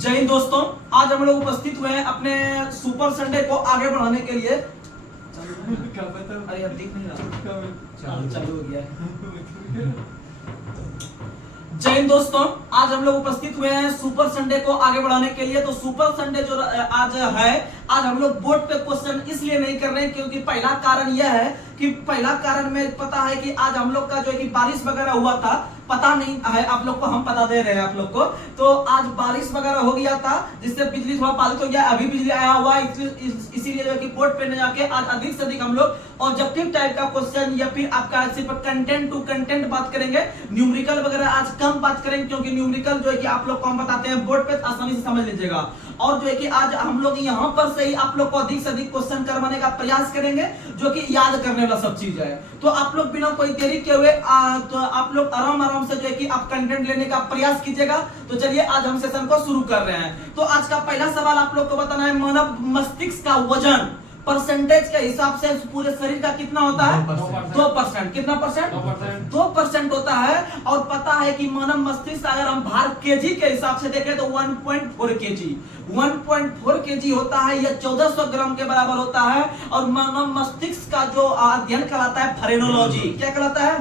जय हिंद दोस्तों, आज हम लोग उपस्थित हुए हैं अपने सुपर संडे को आगे बढ़ाने के लिए। अरे यार दिख नहीं रहा, चालू हो गया। जय हिंद दोस्तों, आज हम लोग उपस्थित हुए हैं सुपर संडे को आगे बढ़ाने के लिए। तो सुपर संडे जो आज है, आज हम लोग बोर्ड पे क्वेश्चन इसलिए नहीं कर रहे हैं क्योंकि पहला कारण यह है कि पहला कारण में पता है कि आज हम लोग का जो है कि बारिश वगैरह हुआ था, पता नहीं है आप लोग को, हम पता दे रहे हैं आप लोग को। तो आज बारिश वगैरह हो गया था जिससे बिजली थोड़ा बाधित हो गया। अभी बिजली आया हुआ है, इसीलिए जो है कि बोर्ड पे न जाके आज अधिक से अधिक हम लोग ऑब्जेक्टिव टाइप का क्वेश्चन या फिर आपका सिर्फ कंटेंट टू कंटेंट बात करेंगे। न्यूमेरिकल वगैरह आज कम बात करेंगे क्योंकि न्यूमेरिकल जो है कि आप लोग कम बताते हैं बोर्ड पे, आसानी से समझ लीजिएगा। और जो है कि आज हम लोग यहाँ पर से ही आप लोग को अधिक से अधिक क्वेश्चन करवाने का प्रयास करेंगे जो कि याद करने वाला सब चीज है। तो आप लोग बिना कोई देरी के हुए तो आप लोग आराम से जो है कि आप कंटेंट लेने का प्रयास कीजिएगा। तो चलिए आज हम सेशन को शुरू कर रहे हैं। तो आज का पहला सवाल आप लोग को बताना है, मानव मस्तिष्क का वजन परसेंटेज के हिसाब से पूरे शरीर का कितना होता है? 2%। कितना परसेंट? 2% होता है। और पता है कि मानव मस्तिष्क अगर हम भार केजी के हिसाब से देखें तो 1.4 केजी 1.4 केजी होता है। यह 1400 ग्राम के बराबर होता है। और मानव मस्तिष्क का जो अध्ययन कहलाता है फ्रेनोलॉजी। क्या कहलाता है?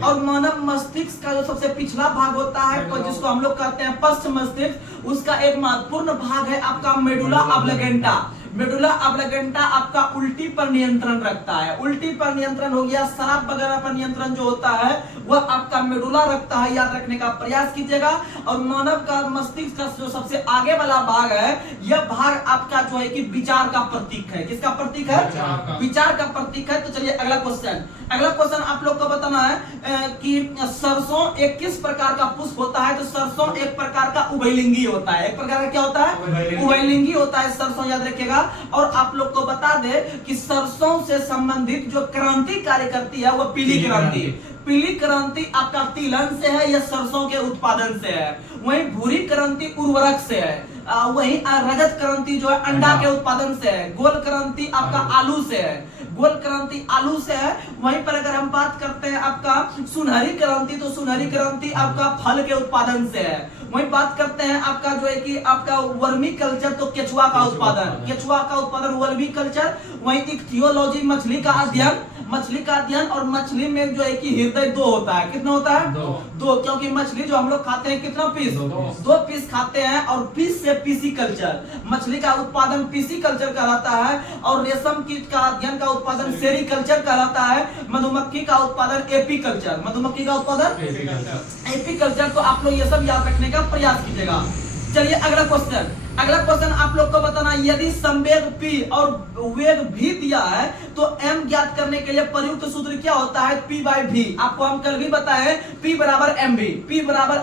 और मानव मस्तिष्क का जो सबसे पिछला भाग होता है जिसको हम लोग कहते हैं पश्च मस्तिष्क, उसका एक महत्वपूर्ण भाग है आपका मेडुला ऑब्लिगेंटा। मेडुला ऑब्लिगेंटा आपका उल्टी पर नियंत्रण रखता है। उल्टी पर नियंत्रण हो गया, शराब वगैरह पर नियंत्रण जो होता है वह आपका मेडुला रखता है। याद रखने का प्रयास कीजिएगा। और मानव का मस्तिष्क का जो सबसे आगे वाला भाग है, यह भाग आपका जो है कि विचार का प्रतीक है। किसका प्रतीक है? विचार का प्रतीक है। तो चलिए अगला क्वेश्चन आप लोग को बताना है कि सरसों एक किस प्रकार का पुष्प होता है? तो सरसों एक प्रकार का उभयलिंगी होता है। एक प्रकार का क्या होता है? उभयलिंगी होता है सरसों, याद रखिएगा। और आप लोग को बता दे कि सरसों से संबंधित जो क्रांति कार्य करती है वह पीली क्रांति। पीली क्रांति आपका तिलहन से है या सरसों के उत्पादन से है। वहीं भूरी क्रांति उर्वरक से है। वहीं रजत क्रांति जो है अंडा के उत्पादन से है। गोल क्रांति आपका आलू से है। गोल क्रांति आलू से है। वहीं पर अगर हम बात करते हैं आपका सुनहरी क्रांति, तो सुनहरी क्रांति आपका फल के उत्पादन से है। वहीं बात करते हैं आपका जो है कि आपका वर्मी कल्चर, तो केचुआ का उत्पादन वर्मी कल्चर। वहीं इक्थियोलॉजी मछली का अध्ययन। और मछली में जो है कि हृदय 2 होता है। कितना होता है? 2, क्योंकि मछली जो हम लोग खाते हैं कितना पीस? 2 पीस खाते हैं। और पीस से पीसी कल्चर, मछली का उत्पादन पीसी कल्चर कहलाता है। और रेशम कीट का अध्ययन का उत्पादन सेरी कल्चर कहलाता है। मधुमक्खी का उत्पादन एपी कल्चर तो आप लोग ये सब याद रखने का प्रयास कीजिएगा। चलिए अगला क्वेश्चन आप लोग को बताना, यदि संवेग P और वेग V दिया है तो M ज्ञात करने के लिए प्रयुक्त सूत्र क्या होता है? P/V। आपको हम कल भी बताए P बराबर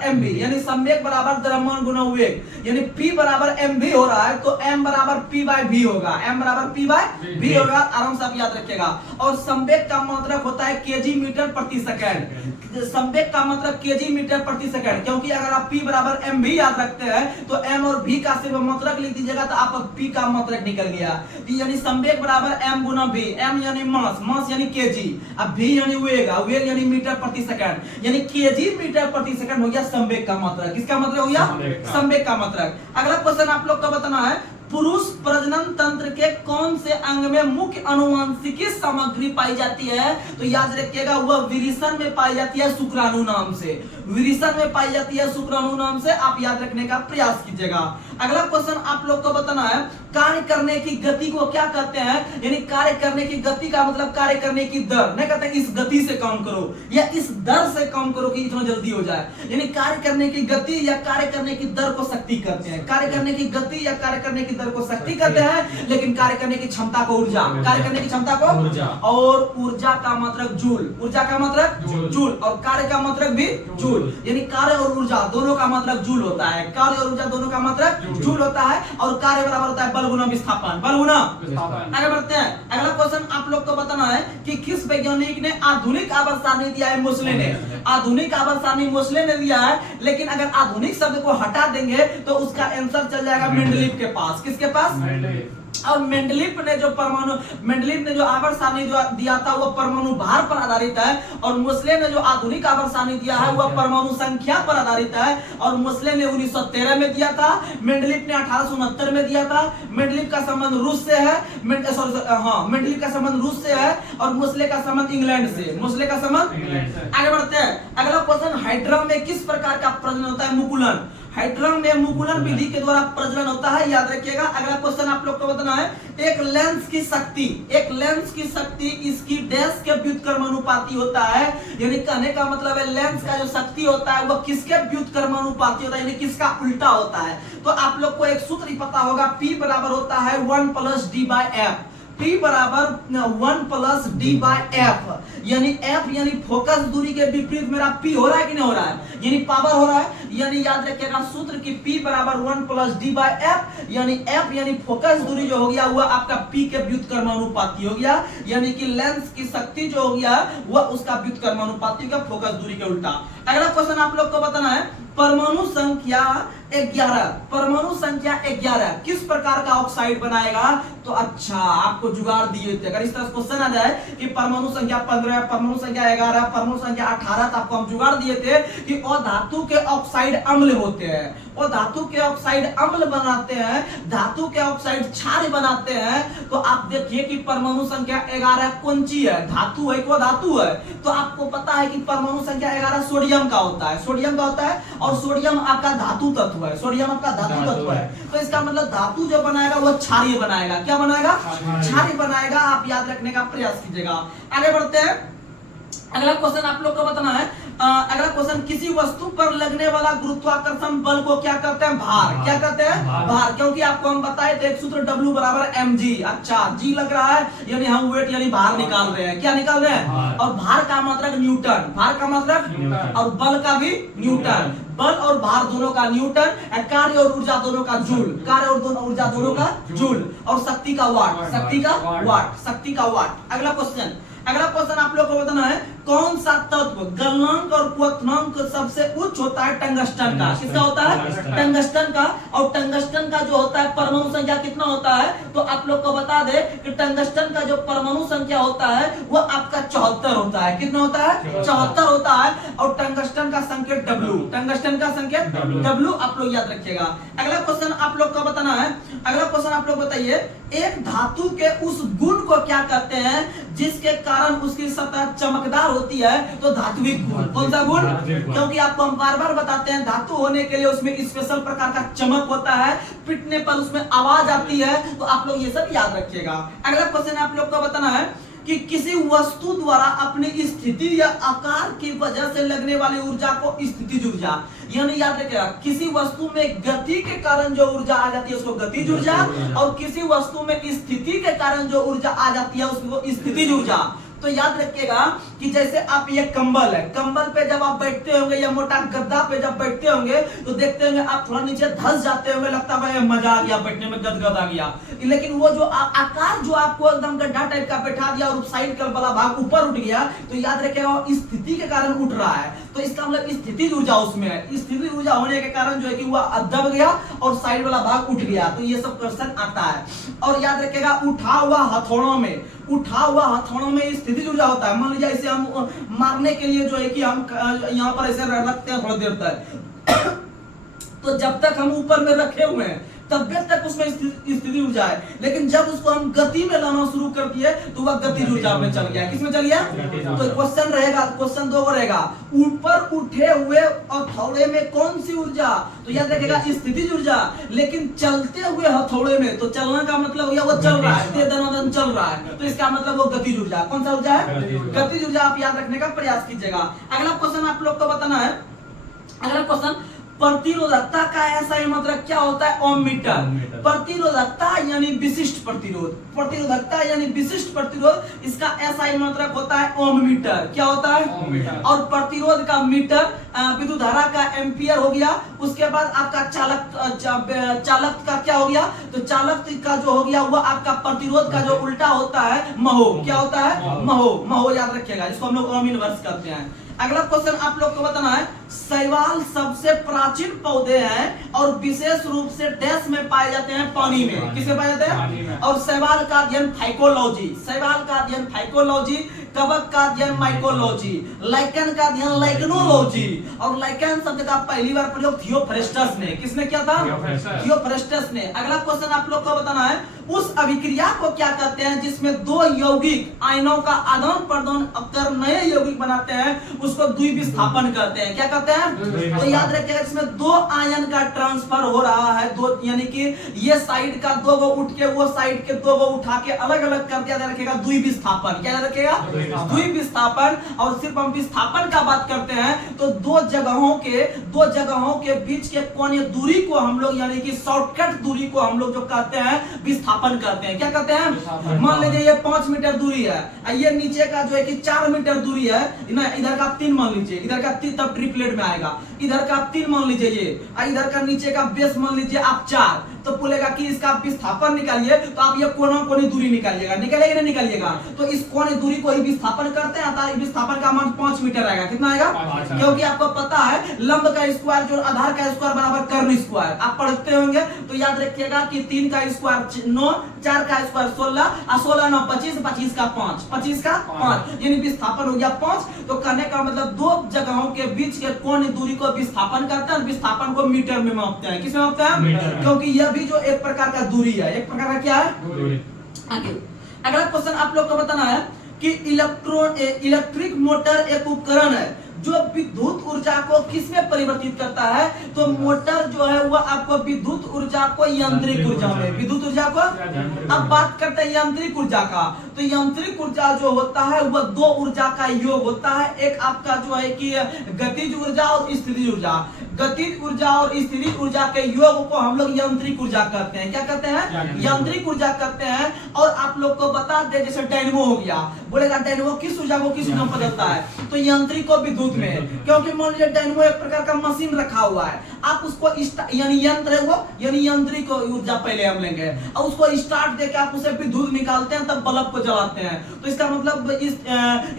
mv, यानी संवेग बराबर द्रव्यमान गुना वेग, यानी P बराबर mv हो रहा है तो M बराबर P/V होगा। आराम से आप याद रखिएगा। और संवेग का मात्रक होता है केजी मीटर प्रति सेकंड। संवेग का मतलब केजी मीटर प्रति सेकंड, क्योंकि अगर आप P बराबर mv याद रखते हैं तो M और V का सिर्फ मात्रक लिख दीजिएगा तो आप P का मात्रक निकल गया। यानी संवेग बराबर M गुना V। M यानी मास यानी केजी, अब V यानी वेग यानी मीटर प्रति सेकंड, यानी केजी मीटर प्रति सेकंड हो गया संवेग का मात्रक। किसका मात्रक हो गया? संवेग का मात्रक। अगला क्वेश्चन आप लोग को बताना है, पुरुष प्रजनन तंत्र के कौन से अंग में मुख्य आनुवंशिकी सामग्री पाई जाती है? तो याद रखिएगा वह विरिसन में पाई जाती है शुक्राणु नाम से। आप याद रखने का प्रयास कीजिएगा। अगला क्वेश्चन आप लोग को बताना है, कार्य करने की गति को क्या कहते हैं? यानी कार्य करने की गति का मतलब कार्य करने की दर। नहीं कहते इस गति से काम करो या इस दर से काम करो कि इतना जल्दी हो जाए। यानी कार्य करने की गति या कार्य करने की दर को शक्ति कहते हैं। कार्य करने की गति या कार्य करने की दर को शक्ति कहते हैं, लेकिन कार्य करने की क्षमता को ऊर्जा। और ऊर्जा का मात्रक जूल। और कार्य का मात्रक भी जूल। यानी कार्य और ऊर्जा दोनों का मात्रक जूल होता है। जूल होता है। और कार्य बराबर होता है बल गुना विस्थापन। आगे बढ़ते हैं। अगला क्वेश्चन आप लोग को बताना है कि किस वैज्ञानिक ने आधुनिक आवर्त सारणी दिया है? मोसले ने। आधुनिक आवर्त सारणी मोसले ने दिया है, लेकिन अगर आधुनिक शब्द को हटा देंगे तो उसका आंसर चल जाएगा मेंडलीव के पास। किसके पास? और मेंडलीफ ने जो आवर्त सारणी दिया था वो परमाणु भार पर आधारित है, और मोसले ने जो आधुनिक आवर्त सारणी दिया है वह परमाणु संख्या पर आधारित है। और मोसले ने 1913 में दिया था, मेंडलीफ ने 1869 में दिया था। मेंडलीफ का संबंध रूस से है, मेंडलीफ का संबंध रूस से है और मोसले का संबंध इंग्लैंड से। मोसले का संबंध। आगे बढ़ते हैं, अगला क्वेश्चन, हाइड्रम में किस प्रकार का प्रजनन होता है? मुकुलन। हाइड्रम में मुकुलन विधि के द्वारा प्रजनन होता है, याद रखिएगा। अगला क्वेश्चन आप लोग को बताना है, एक लेंस की शक्ति इसकी डैश के व्युत्क्रमानुपाती होता है। यानी कहने का मतलब है लेंस का जो शक्ति होता है वह किसके व्युत्क्रमानुपाती होता है, यानी किसका उल्टा होता है। तो आप लोग को एक सूत्र ही पता होगा, P बराबर होता है 1 + d/f। P बराबर 1 + d/f, यानी f यानी फोकस दूरी के विपरीत मेरा P हो रहा है कि नहीं हो रहा है, यानी पावर हो रहा है। यानी याद रखिएगा सूत्र की P बराबर 1 + d/f, यानी f यानी फोकस दूरी जो हो गया वह आपका P के व्युत्क्रमानुपाती हो गया, यानी कि लेंस की शक्ति जो हो गया वह उसका व्युत्क्रमानुपाती हो गया फोकस दूरी के उल्टा। अगला क्वेश्चन आप लोग को बताना है, परमाणु संख्या 11 किस प्रकार का ऑक्साइड बनाएगा? तो अच्छा आपको जुगाड़ दिए थे, अगर इस तरह क्वेश्चन आ जाए कि परमाणु संख्या 15, परमाणु संख्या 11, परमाणु संख्या 18, तो आपको हम जुगाड़ दिए थे कि धातु के ऑक्साइड अम्ल होते हैं, वो धातु के ऑक्साइड अम्ल बनाते हैं, धातु के ऑक्साइड क्षार बनाते हैं। तो आप देखिए कि परमाणु संख्या 11 कौन सी है? धातु है, वो धातु है। तो आपको पता है कि परमाणु संख्या 11 सोडियम का होता है, सोडियम का होता है, और सोडियम आपका धातु तत्व है, सोडियम आपका धातु तत्व है। तो इसका मतलब धातु जो बनाएगा वो क्षारीय बनाएगा। क्या बनाएगा? क्षारीय बनाएगा। आप याद रखने का प्रयास कीजिएगा। आगे बढ़ते हैं, अगला क्वेश्चन आप लोग को बताना है, अगला क्वेश्चन, किसी वस्तु पर लगने वाला गुरुत्वाकर्षण बल को क्या कहते हैं? भार। क्या कहते हैं? भार। क्योंकि आपको हम बताए थे एक सूत्र W बराबर mg। अच्छा जी लग रहा है, यानी हम वेट यानी भार निकाल रहे हैं। क्या निकाल रहे हैं? और भार का मात्रक न्यूटन, भार का मात्रक, और बल का भी न्यूटन। बल और भार दोनों का न्यूटन, कार्य और ऊर्जा दोनों का जूल, कार्य और ऊर्जा दोनों का जूल, और शक्ति का वाट, शक्ति का वाट, शक्ति का वाट। अगला क्वेश्चन आप लोग को बताना है, कौन सा तत्व गलनांक और क्वथनांक सबसे उच्च होता है? टंगस्टन का। किसका होता है? टंगस्टन का। और टंगस्टन का जो होता है परमाणु संख्या कितना होता है? तो आप लोग को बता दे कि टंगस्टन का जो परमाणु संख्या होता है वो आपका 74 होता है। कितना होता है? 74 होता है। और टंगस्टन का संकेत W, टंगस्टन का संकेत W आप लोग याद रखिएगा। अगला क्वेश्चन आप लोग को बताना है, अगला क्वेश्चन आप लोग बताइए, एक धातु के उस गुण को क्या कहते हैं जिसके कारण उसकी सतह चमकदार होती है? तो धात्विक गुण। कौन सा गुण? क्योंकि आपको हम बार बार बताते हैं धातु होने के लिए उसमें स्पेशल प्रकार का चमक होता है, पिटने पर उसमें आवाज आती है। तो आप लोग ये सब याद रखिएगा। अगला क्वेश्चन आप लोग को बताना है कि किसी वस्तु द्वारा अपनी स्थिति या आकार की वजह से लगने वाली ऊर्जा को स्थितिज ऊर्जा, यानी याद रखिएगा किसी वस्तु में गति के कारण जो ऊर्जा आ जाती है उसको गतिज ऊर्जा, और किसी वस्तु में स्थिति के कारण जो ऊर्जा आ जाती है उसको स्थितिज ऊर्जा। तो याद रखिएगा कि जैसे आप ये कंबल है, कंबल पे जब आप बैठते होंगे या मोटा गद्दा पे जब बैठते होंगे तो देखते होंगे आप थोड़ा नीचे धस जाते होंगे, लगता है मजा आ गया बैठने में, गदगद आ गया। लेकिन वो जो आकार जो आपको एकदम गड्ढा टाइप का बैठा दिया और साइड का वाला भाग ऊपर उठ गया, तो याद रखिएगा स्थिति के कारण उठ रहा है। तो इसका मतलब स्थिति ऊर्जा उसमें है। स्थिति ऊर्जा होने के कारण जो है कि वह दब गया और साइड वाला भाग उठ गया। तो ये सब क्वेश्चन आता है। और याद रखिएगा उठा हुआ हथौड़ों में, उठा हुआ हथौड़ों में स्थिति ऊर्जा होता है। मान लीजिए ऐसे हम मारने के लिए जो है कि हम यहाँ पर ऐसे रखते हैं थोड़ा देर तक, तो जब तक हम ऊपर में रखे हुए हैं तब तक उसमें स्थिति ऊर्जा है, लेकिन जब उसको हम गति में लाना शुरू कर दिए तो वह गति ऊर्जा में चल गया। किसमें चल गया? तो क्वेश्चन रहेगा, क्वेश्चन 2 रहेगा, ऊपर उठे हुए हथौड़े में कौन सी ऊर्जा? तो याद रखिएगा स्थिति ऊर्जा। लेकिन चलते हुए हथौड़े में, तो चलना का मतलब हो गया वो चल रहा है, दनादन चल रहा है, तो इसका मतलब वो गति ऊर्जा। कौन सा ऊर्जा है? गति ऊर्जा। आप याद रखने का प्रयास कीजिएगा। अगला क्वेश्चन आप लोग को बताना है, अगला क्वेश्चन, प्रतिरोधकता का ऐसा ही मतलब क्या होता है? ओम मीटर। प्रतिरोधकता यानी विशिष्ट प्रतिरोध, प्रतिरोधकता यानी विशिष्ट प्रतिरोध, इसका ऐसा ही मतलब होता है ओम मीटर। क्या होता है? ओम मीटर। और प्रतिरोध का मीटर, विद्युत धारा का एम्पियर हो गया। उसके बाद आपका चालक का क्या हो गया? तो चालक का जो हो गया वह आपका प्रतिरोध का जो उल्टा होता है महो। क्या होता है? महो। महो याद रखिएगा, इसको हम लोग ओम इनवर्स करते हैं। अगला क्वेश्चन आप लोग को बताना है, शैवाल सबसे प्राचीन पौधे हैं और विशेष रूप से डैश में पाए जाते हैं, पानी में। किसमें पाए जाते हैं? और शैवाल का अध्ययन फाइकोलॉजी, शैवाल का अध्ययन फाइकोलॉजी, कवक का अध्ययन माइकोलॉजी, लाइकन का अध्ययन लाइकनोलॉजी। और लाइकन शब्द का पहली बार प्रयोग थियोफ्रेस्टस ने, किसने किया था? थियोफ्रेस्टस ने। अगला क्वेश्चन आप लोग को बताना है, उस अभिक्रिया को क्या कहते हैं जिसमें दो यौगिक आयनों का आदान प्रदान कर नए यौगिक बनाते हैं, उसको द्विविस्थापन कहते हैं। क्या कहते हैं? तो याद रखिएगा, इसमें दो आयन का ट्रांसफर हो रहा है, दो यानी कि ये साइड का दो गो उठ के वो साइड के दो गो उठा के अलग अलग कर दिया, रखेगा द्विविस्थापन। क्या रखेगा? द्विविस्थापन। और सिर्फ हम विस्थापन का बात करते हैं तो दो जगहों के बीच के कोणीय दूरी को हम लोग यानी कि शॉर्टकट दूरी को हम लोग जो कहते हैं विस्थापन कहते हैं। क्या कहते हैं? मान लीजिए ये 5 मीटर दूरी है, ये नीचे का जो है कि 4 मीटर दूरी है ना, इधर का 3 मान लीजिए, इधर का 3 तब ट्रिपलेट में आएगा, इधर का 3 मान लीजिए, ये इधर का नीचे का बेस मान लीजिए आप 4, तो बोलेगा कि इसका विस्थापन निकालिए, तो आप ये कोनी दूरी निकालिएगा, निकालिएगा नहीं निकालिएगा, तो इस कोनी दूरी को ही विस्थापन करते हैं। विस्थापन का मान 5 मीटर आएगा। कितना आएगा? क्योंकि आपको पता है लंब का स्क्वायर जो आधार का स्क्वायर बराबर कर्ण स्क्वायर, आप पढ़ते होंगे तो याद रखिएगा कि 3 का स्क्वायर 9, 4 का स्क्वायर 16, 16 9 25, 25 का 5, 25 का 5, यानी विस्थापन हो गया 5। तो कहने का मतलब दो जगहों के बीच के कोण दूरी को विस्थापन करते हैं, विस्थापन को मीटर में मापते हैं। किसमें मापते हैं? क्योंकि यह भी जो एक प्रकार का दूरी है, एक प्रकार का क्या है? आगे अगला क्वेश्चन आप लोग को बताना है कि इलेक्ट्रिक मोटर एक उपकरण है जो विद्युत ऊर्जा को किसमें परिवर्तित करता है? तो मोटर जो है वो आपको विद्युत ऊर्जा को यांत्रिक ऊर्जा में, विद्युत ऊर्जा को। अब बात करते हैं यांत्रिक ऊर्जा का, तो यांत्रिक ऊर्जा जो होता है वो दो ऊर्जा का योग होता है। एक आपका जो है कि गतिज ऊर्जा और स्थितिज ऊर्जा। गतिज ऊर्जा और स्थितिज ऊर्जा के योग को हम लोग यांत्रिक ऊर्जा कहते हैं। क्या कहते हैं? यांत्रिक ऊर्जा कहते हैं। और आप लोग को बता दे, जैसे डायनेमो हो गया, बोलेगा डायनेमो किस ऊर्जा को किस ऊर्जा में बदलता है? तो यांत्रिक को विद्युत में, क्योंकि मान लीजिए डायनेमो एक प्रकार का मशीन रखा हुआ है, आप उसको यानी यंत्र है वो, यानी यांत्रिक ऊर्जा पहले हम लेंगे और उसको स्टार्ट देके आप उसे विद्युत निकालते हैं, तब बल्ब को जलाते हैं। तो इसका मतलब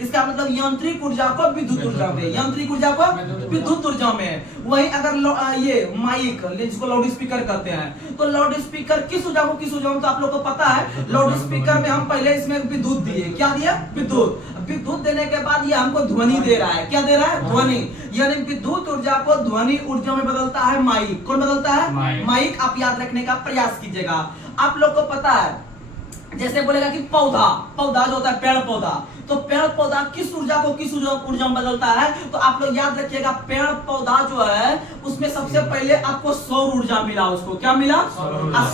इसका मतलब यांत्रिक ऊर्जा को विद्युत ऊर्जा में, यांत्रिक ऊर्जा को विद्युत ऊर्जा में। वही अगर ये माइक जिसको लाउड स्पीकर कहते हैं, तो लाउड स्पीकर किस ऊर्जा को किस ऊर्जा में? तो आप लोग को पता है लाउड स्पीकर में हम पहले इसमें विद्युत दिए। क्या दिया? विद्युत। विद्युत देने के बाद ये हमको ध्वनि दे रहा है। क्या दे रहा है? ध्वनि। यानी विद्युत ऊर्जा को ध्वनि ऊर्जा में बदलता है माइक। कौन बदलता है? माइक। आप याद रखने का प्रयास कीजिएगा। आप लोग को पता है, जैसे बोलेगा कि पौधा, पौधा जो होता है पेड़ पौधा, तो पेड़ पौधा किस ऊर्जा को किस ऊर्जा में बदलता है? तो आप लोग याद रखिएगा, पेड़ पौधा जो है उसमें सबसे पहले आपको सौर ऊर्जा मिला। उसको क्या मिला?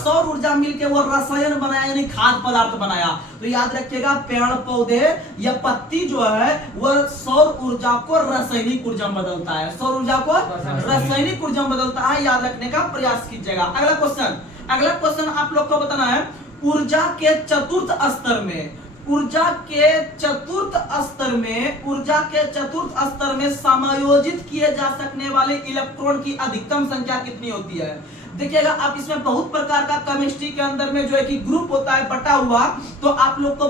सौर ऊर्जा मिलके वो रसायन बनाया, यानी खाद्य पदार्थ बनाया। तो याद रखिएगा, पेड़ पौधे या पत्ती जो है वह सौर ऊर्जा को रासायनिक ऊर्जा में बदलता है। सौर ऊर्जा को रासायनिक ऊर्जा में बदलता है। याद रखने का प्रयास कीजिएगा। अगला क्वेश्चन आप लोग को बताना है, ऊर्जा के चतुर्थ स्तर में समायोजित किए जा सकने वाले इलेक्ट्रॉन की अधिकतम संख्या कितनी होती है? देखिएगा, आप इसमें बहुत प्रकार का केमिस्ट्री के अंदर में जो है कि ग्रुप होता है बटा हुआ। तो आप लोग को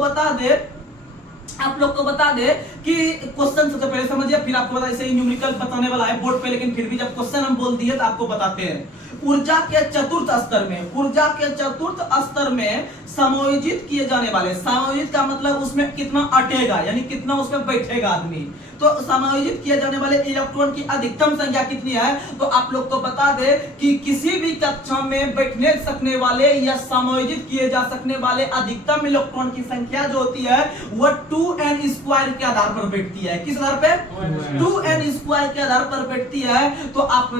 बता दे कि क्वेश्चन सबसे पहले समझिए, फिर आपको बता, इसे न्यूमेरिकल बताने वाला है बोर्ड पे, लेकिन फिर भी जब क्वेश्चन हम बोल दिए तो आपको बताते हैं। ऊर्जा के चतुर्थ स्तर में समायोजित किए जाने वाले, समायोजित का मतलब उसमें कितना अटेगा, यानी कितना उसमें बैठेगा आदमी। तो समायोजित किए जाने वाले इलेक्ट्रॉन की अधिकतम संख्या कितनी है? तो आप लोग को बता दे कि किसी भी कक्षा में बैठने सकने वाले या समायोजित किए जा सकने वाले अधिकतम इलेक्ट्रॉन की संख्या जो होती है वह 2n² के आधार पर बैठती है। किस आधार पे? 2n² के आधार पर बैठती है। तो आप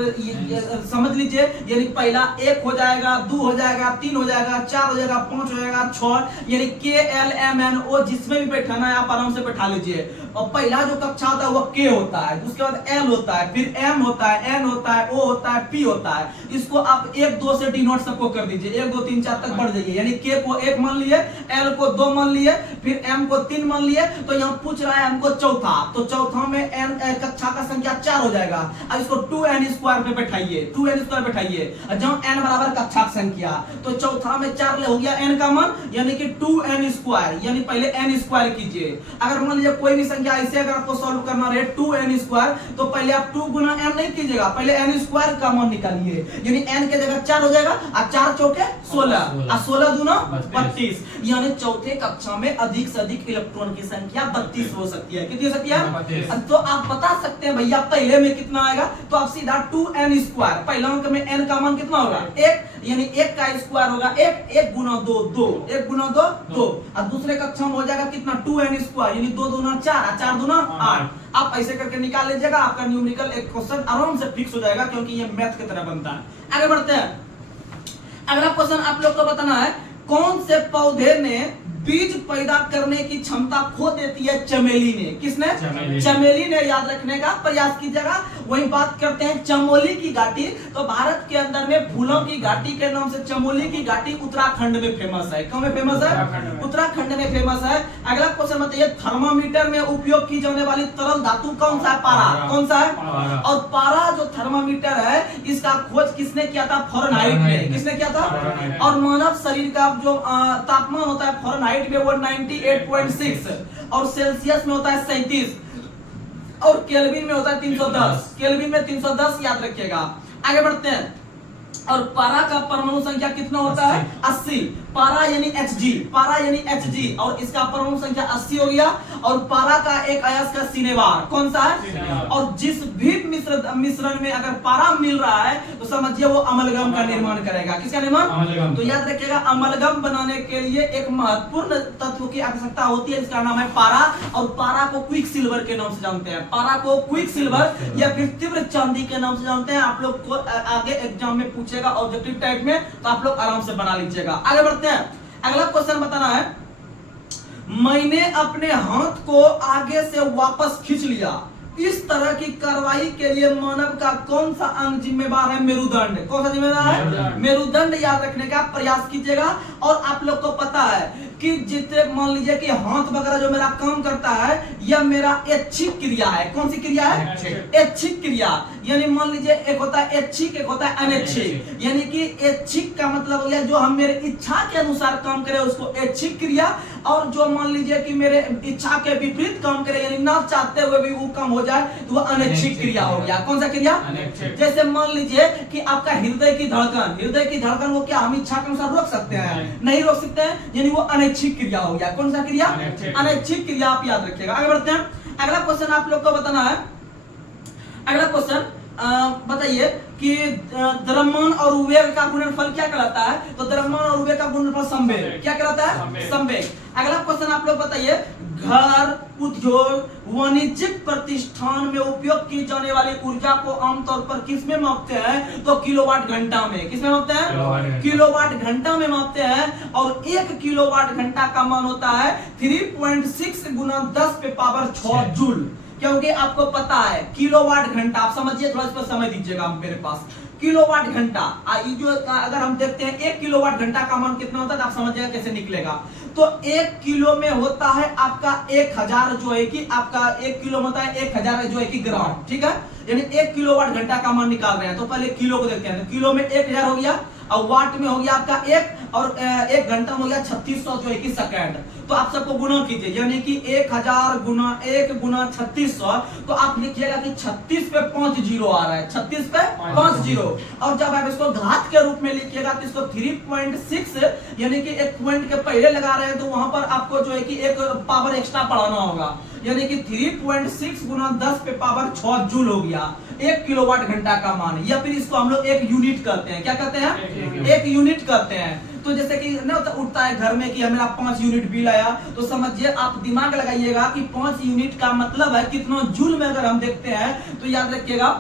समझ लीजिए, यानी पहला 1 हो जाएगा, 2 हो जाएगा, 3 हो जाएगा, 4 हो जाएगा, 5 हो जाएगा, 6, यानी KLMNO जिसमें भी बैठाना है आप आराम से बैठा लीजिए। और पहला जो कक्षा होता है वो K होता है, उसके बाद L होता है, फिर M होता है, N होता है, O होता है, P होता है। इसको आप 1 2 से डिनोट सबको कर दीजिए, 1 2 3 4 तक बढ़ जाइए। यानी K को 1 मान लिए, L को 2 मान लिए, फिर M को 3 मान लिए। तो यहाँ पूछ रहा है हमको चौथा, तो चौथा में कक्षा का संख्या 4 हो जाएगा। अब इसको 2n² पे बैठाइए, 2n² बैठाइए, जहाँ n बराबर कक्षा की संख्या, तो चौथा में 4 ले हो गया n का मान, यानी कि 2n², यानी पहले n² कीजिए। अगर मान लीजिए कोई भी संख्या संख्या ऐसे अगर आपको सॉल्व करना रहे 2n स्क्वायर, तो पहले आप 2 गुना n नहीं कीजिएगा, पहले n स्क्वायर का मान निकालिए, यानी n के जगह 4 हो जाएगा, और 4 चौके 16, और 16 दूना 32, यानी चौथे कक्षा में अधिक से अधिक इलेक्ट्रॉन की संख्या 32 हो सकती है। कितनी हो सकती है? तो आप बता सकते हैं भैया पहले में कितना आएगा, तो आप सीधा 2n स्क्वायर, पहला अंक में n का मान कितना होगा 1, यानी 1 का स्क्वायर होगा 1, 1 गुना 2 2, 1 गुना 2 2, और दूसरे कक्षा में हो जाएगा कितना 2n स्क्वायर, यानी 2 दूना 4, 4 दूना 8। आप ऐसे करके निकाल लीजिएगा, आपका न्यूमेरिकल एक क्वेश्चन आराम से फिक्स हो जाएगा, क्योंकि ये मैथ की तरह बनता है। आगे बढ़ते हैं, अगला क्वेश्चन आप लोग को बताना है, कौन से पौधे ने बीज पैदा करने की क्षमता खो देती है? चमेली ने। किसने? चमेली ने, याद रखने का प्रयास कीजिएगा। वही बात करते हैं चमोली की घाटी, तो भारत के अंदर में फूलों की घाटी के नाम से चमोली की घाटी उत्तराखंड में फेमस है। कौन में फेमस है? उत्तराखंड में फेमस है। अगला क्वेश्चन बताइए, थर्मामीटर में उपयोग की जाने वाली तरल धातु कौन सा है? पारा। कौन सा है? और पारा जो थर्मामीटर है, इसका खोज किसने किया था? फ़ारेनहाइट ने। किसने किया था? और मानव शरीर का जो तापमान होता है फ़ारेनहाइट में वो 98.6, और सेल्सियस में होता है 37, और केल्विन में होता है 310। केल्विन में 310 याद रखिएगा। आगे बढ़ते हैं, और पारा का परमाणु संख्या कितना होता है? 80। पारा यानी Hg, पारा यानी Hg, और इसका परमाणु संख्या 80 हो गया। और पारा का एक अयस्क सिनेबार, कौन सा है? और जिस भी मिश्रण में अगर पारा मिल रहा है, तो समझिए वो अमलगम का निर्माण करेगा। किसका निर्माण? तो याद रखिएगा, अमलगम बनाने के लिए एक महत्वपूर्ण तत्व की आवश्यकता होती है, इसका नाम है पारा। और पारा को क्विक सिल्वर के नाम से जानते हैं। पारा को क्विक सिल्वर या फिर तीव्र चांदी के नाम से जानते हैं। आप लोग को आगे एग्जाम में पूछेगा ऑब्जेक्टिव टाइप में, तो आप लोग आराम से बना लीजिएगा। आगे बढ़ते हैं, अगला क्वेश्चन बताना है, मैंने अपने हाथ को आगे से वापस खींच लिया, इस तरह की कार्रवाई के लिए मानव का कौन सा अंग जिम्मेदार है? मेरुदंड। कौन सा जिम्मेदार है? मेरुदंड याद रखने का प्रयास कीजिएगा। और आप लोग को पता है कि जितने मान लीजिए कि हाथ वगैरह जो मेरा काम करता है, यह मेरा ऐच्छिक क्रिया है। कौन सी क्रिया है? ऐच्छिक क्रिया, यानी मान लीजिए एक होता है ऐच्छिक, एक होता है अनैच्छिक। यानी कि ऐच्छिक का मतलब हो गया जो हम मेरे इच्छा के अनुसार काम करें उसको ऐच्छिक क्रिया, और जो मान लीजिए कि मेरे इच्छा के विपरीत काम करे, यानी ना चाहते हुए भी वो काम हो जाए, तो वो अनैच्छिक क्रिया हो गया। कौन सा क्रिया? जैसे मान लीजिए कि आपका हृदय की धड़कन, हृदय की धड़कन वो क्या हम इच्छा के अनुसार रोक सकते हैं? नहीं रोक सकते हैं, यानी वो अनैच्छिक क्रिया हो गया। कौन सा क्रिया? अनैच्छिक क्रिया, आप याद रखिएगा। आगे बढ़ते हैं, अगला क्वेश्चन आप लोग को बताना है। अगला क्वेश्चन बताइए कि द्रव्यमान और वेग का गुणनफल क्या कहलाता है? तो द्रव्यमान और वेग का गुणनफल संवेग। क्या कहलाता है? संवेग। अगला क्वेश्चन आप लोग बताइए, घर, उद्योग, वाणिज्यिक प्रतिष्ठान में उपयोग की जाने वाली ऊर्जा को आमतौर पर किस में मापते हैं? तो किलोवाट घंटा में। किस में मापते हैं? किलोवाट घंटा में मापते हैं। और 1 किलोवाट घंटा का मान होता है 3.6 गुना 10 पे पावर 6 जूल। क्योंकि आपको पता है किलोवाट घंटा, आप समझिए, थोड़ा इस पर समय दीजिएगा मेरे पास। किलोवाट घंटा, जो अगर हम देखते हैं 1 किलोवाट घंटा का मान कितना होता है, तो आप समझिएगा कैसे निकलेगा। तो 1 किलो में होता है आपका 1000 जो है कि आपका 1 किलो होता है 1000 जो है कि ग्राम। ठीक है, यानी 1 किलोवाट घंटा का मान निकाल रहे हैं, तो पहले किलो को देखते हैं। तो किलो में 1000 हो गया, और वाट में हो गया आपका 1, और 1 घंटा में हो गया 3600 जो है कि सेकंड। तो आप सबको गुणा कीजिए, यानी कि 1000 गुना 1 गुना 3600, तो आप लिखिएगा कि 36 पे 5 जीरो आ रहा है, 36 पे 5 जीरो। और जब आप इसको घात के रूप में लिखिएगा तो इसको 3.6 यानी कि एक पॉइंट के पहले लगा रहे हैं, तो वहां पर आपको जो है कि एक पावर एक्स्ट्रा पढ़ाना होगा, यानी कि 3.6 गुना 10 पे पावर 6 जूल हो गया 1 किलोवाट घंटा का मान। या फिर इसको हम लोग 1 यूनिट कहते हैं। क्या कहते हैं? 1 यूनिट कहते हैं। तो जैसे कि ना उठता है घर में कि मेरा 5 यूनिट बिल आया, तो समझिए, आप दिमाग लगाइएगा कि 5 यूनिट का मतलब है कितना जूल में। अगर हम देखते हैं तो याद रखिएगा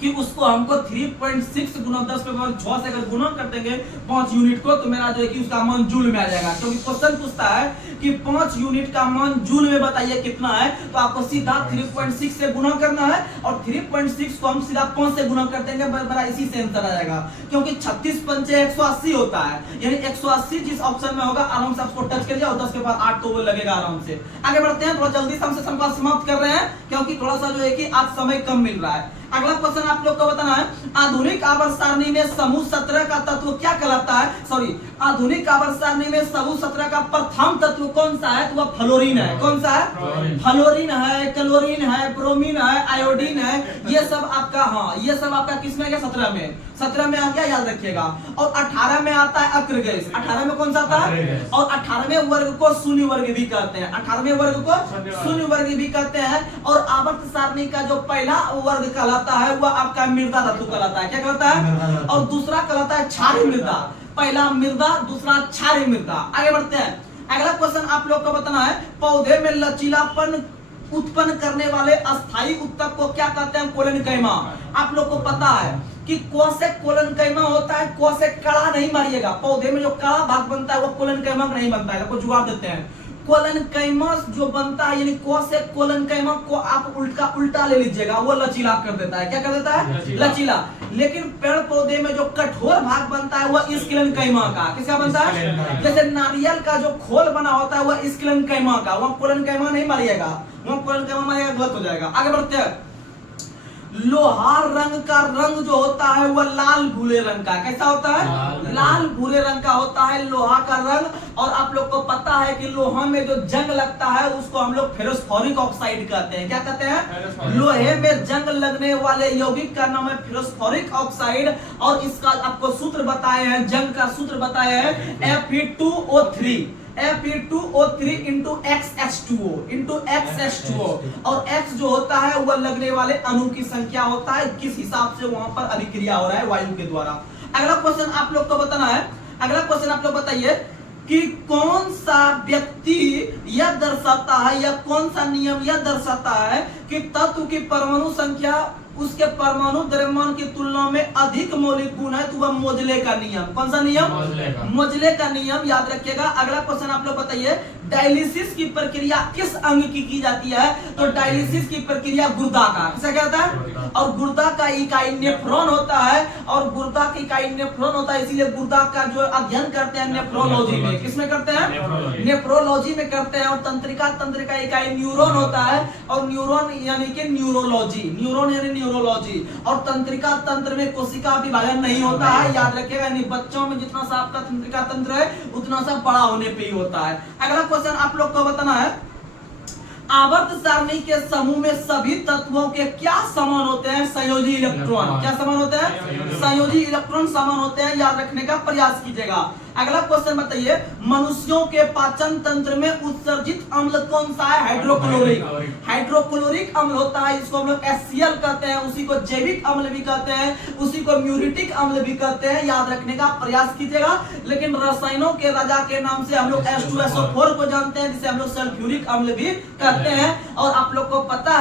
कि उसको हमको 3.6 गुना 10 पे पावर 6 से अगर गुना कर देंगे 5 यूनिट को, तो मेरा जो है कि उसका मान जूल में आ जाएगा। क्योंकि क्वेश्चन पूछता है कि 5 यूनिट का मान जूल में बताइए कितना है, तो आपको सीधा 3.6 से गुना करना है, और 3.6 को हम सीधा 5 से गुना कर देंगे, बड़ा इसी से आंसर आ जाएगा। क्योंकि 36 पंचे 180 होता है, यानी 180 जिस ऑप्शन में होगा आराम से आपको टच करिए, और 10 के बाद 8 तो वो लगेगा आराम से। आगे बढ़ते हैं, थोड़ा जल्दी से हम सेशन को समाप्त कर रहे हैं, क्योंकि थोड़ा सा जो है कि आज समय कम मिल रहा है। अगला क्वेश्चन आप लोग को बताना है, आधुनिक आवर्त सारणी में समूह 17 का तत्व क्या कहलाता है? सॉरी, आधुनिक आवर्त सारणी में समूह 17 का प्रथम तत्व कौन सा है? तो वह फ्लोरीन है। कौन सा है? फ्लोरीन है, क्लोरीन है, ब्रोमीन है, आयोडीन है। ये सब आपका, हाँ, ये सब आपका किसमें गया? 17 में। 17 में आ गया, याद रखिएगा। और 18 में आता है अक्र गैस। 18 में कौन सा आता है? और 18वें वर्ग को शून्य वर्ग भी कहते हैं। 18वें वर्ग को शून्य वर्ग भी कहते हैं। और आवर्त सारणी का जो पहला वर्ग कहलाता है वह आपका मृदा धातु कहलाता है। क्या कहलाता है? और दूसरा कहलाता है क्षारीय मृदा। पहला मृदा, दूसरा क्षारीय मृदा। आगे बढ़ते हैं। अगला क्वेश्चन आप लोग को बताना है, पौधे में लचीलापन उत्पन्न करने वाले अस्थायी उत्तक को क्या कहते हैं? कोलेनकैमा। आप लोग को पता है कि कौन कोलेनकैमा होता है? कौन से कड़ा नहीं मारिएगा, पौधे में जो कड़ा भाग बनता है वो कोलेनकैमा नहीं बनता है। आपको जवाब देते हैं, कोलेनकैमा जो बनता है यानी कोलेनकैमा को आप उल्टा ले लीजिएगा, वो लचीला कर देता है। क्या कर देता है? लचीला। लेकिन पेड़ पौधे में जो कठोर भाग बनता है वह स्क्लेनकैमा का। किसका बनता है? जैसे नारियल का जो खोल बना होता है वह स्क्लेनकैमा का। वह कोलेनकैमा नहीं मारिएगा, वह कोलेनकैमा मारिएगा गलत हो जाएगा। आगे बढ़ते हैं। लोहार रंग का रंग जो होता है वह लाल भूरे रंग का। कैसा होता है? लाल भूरे रंग का होता है लोहा का रंग। और आप लोग को पता है कि लोहा में जो जंग लगता है उसको हम लोग फेरोस्फोरिक ऑक्साइड कहते हैं। क्या कहते हैं? लोहे में जंग लगने वाले यौगिक का नाम है फेरोस्फोरिक ऑक्साइड। और इसका आपको सूत्र बताए हैं, जंग का सूत्र बताए हैं Fe2O3 Fe2O3 इंटू XH2O और X जो होता है वह लगने वाले अणु की संख्या होता है, किस हिसाब से वहां पर अभिक्रिया हो रहा है वायु के द्वारा। अगला क्वेश्चन आप लोग को बताना है। अगला क्वेश्चन आप लोग बताइए कि कौन सा व्यक्ति यह दर्शाता है या कौन सा नियम यह दर्शाता है कि तत्व की परमाणु संख्या उसके परमाणु द्रव्यमान की तुलना में अधिक मौलिक गुण है? तो वह मोजले का नियम। कौन सा नियम? मोजले का नियम, याद रखिएगा। अगला क्वेश्चन आप लोग बताइए, डायलिसिस की प्रक्रिया किस अंग की जाती है? तो डायलिसिस की प्रक्रिया गुर्दा का। किसका कहता है? और गुर्दा का इकाई नेफ्रॉन होता है। और गुर्दा की इकाई नेफ्रॉन होता है, इसीलिए गुर्दा का जो अध्ययन करते हैं नेफ्रोलॉजी में। किसमें करते हैं? नेफ्रोलॉजी में करते हैं। और तंत्रिका तंत्र का इकाई न्यूरॉन होता है। और न्यूरॉन यानी कि न्यूरोलॉजी, न्यूरॉन यानी न्यूरोलॉजी। और तंत्रिका तंत्र में कोशिका विभाजन नहीं होता है, याद रखिएगा। यानी बच्चों में जितना सा आपका तंत्रिका तंत्र है उतना सा बड़ा होने पे ही होता है। अगला क्वेश्चन आप लोग को बताना है, आवर्त सारणी के समूह में सभी तत्वों के क्या समान होते हैं? संयोजी इलेक्ट्रॉन। क्या समान होते हैं? संयोजी इलेक्ट्रॉन समान होते हैं, याद रखने का प्रयास कीजिएगा। अगला क्वेश्चन बताइए, मनुष्यों के पाचन तंत्र में उत्सर्जित अम्ल कौन सा है? हाइड्रोक्लोरिक। हाइड्रोक्लोरिक अम्ल होता है, इसको हम लोग HCl कहते हैं। उसी को जैविक अम्ल भी कहते हैं, उसी को म्यूरिटिक अम्ल भी कहते हैं, याद रखने का प्रयास कीजिएगा। लेकिन रसायनों के राजा के नाम से हम लोग H2SO4 को जानते हैं, जिसे हम लोग सल्फ्यूरिक अम्ल भी कहते हैं। और आप लोग को पता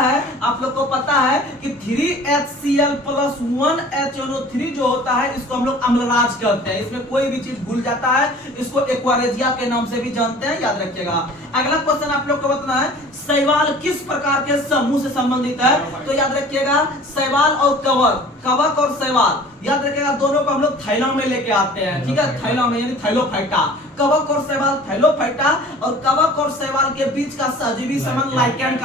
है कि 3HCl+1HNO3 जो होता है इसको हम लोग अम्लराज कहते हैं। इसमें कोई भी चीज भूल जाता है, इसको एक्वारेजिया के नाम से भी जानते हैं, याद रखिएगा। अगला क्वेश्चन आप लोग को बताना है, शैवाल किस प्रकार के समूह से संबंधित है? तो याद रखिएगा, शैवाल और कवक और शैवाल, याद रखिएगा, दोनों को हम लोग थैला में लेके आते हैं। ठीक है, थैला में यानी थैलोफाइटा। कवक और शैवाल थैलोफाइटा। और कवक और शैवाल के बीच का सहजीवी संबंध लाइकेन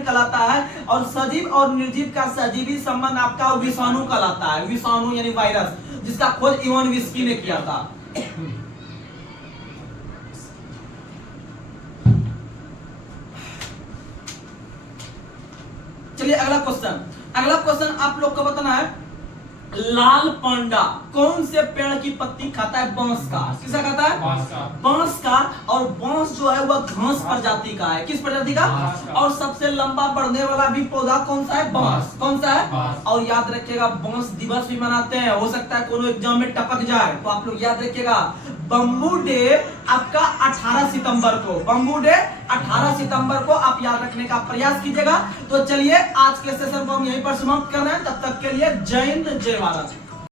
कहलाता है। और सजीव और निर्जीव का सहजीवी संबंध आपका विषाणु कहलाता है। विषाणु यानी वायरस, जिसका खोज इवान विस्की ने किया था। चलिए अगला क्वेश्चन आप लोग को बताना है, लाल पांडा कौन से पेड़ की पत्ती खाता है? बांस का। किसका खाता है? बांस का। और बांस जो है वह घास प्रजाति का है। किस प्रजाति का? और सबसे लंबा बढ़ने वाला भी पौधा कौन सा है? बांस। कौन सा है? और याद रखिएगा, बांस दिवस भी मनाते हैं, हो सकता है कोनो एग्जाम में टपक जाए, तो आप लोग याद रखिएगा, बम्बू डे आपका 18 सितंबर को, बम्बू डे 18 सितंबर को आप याद रखने का प्रयास कीजिएगा। तो चलिए आज के सेशन को हम यहीं पर समाप्त कर रहे हैं। तब तक के लिए जय हिंद, जय भारत।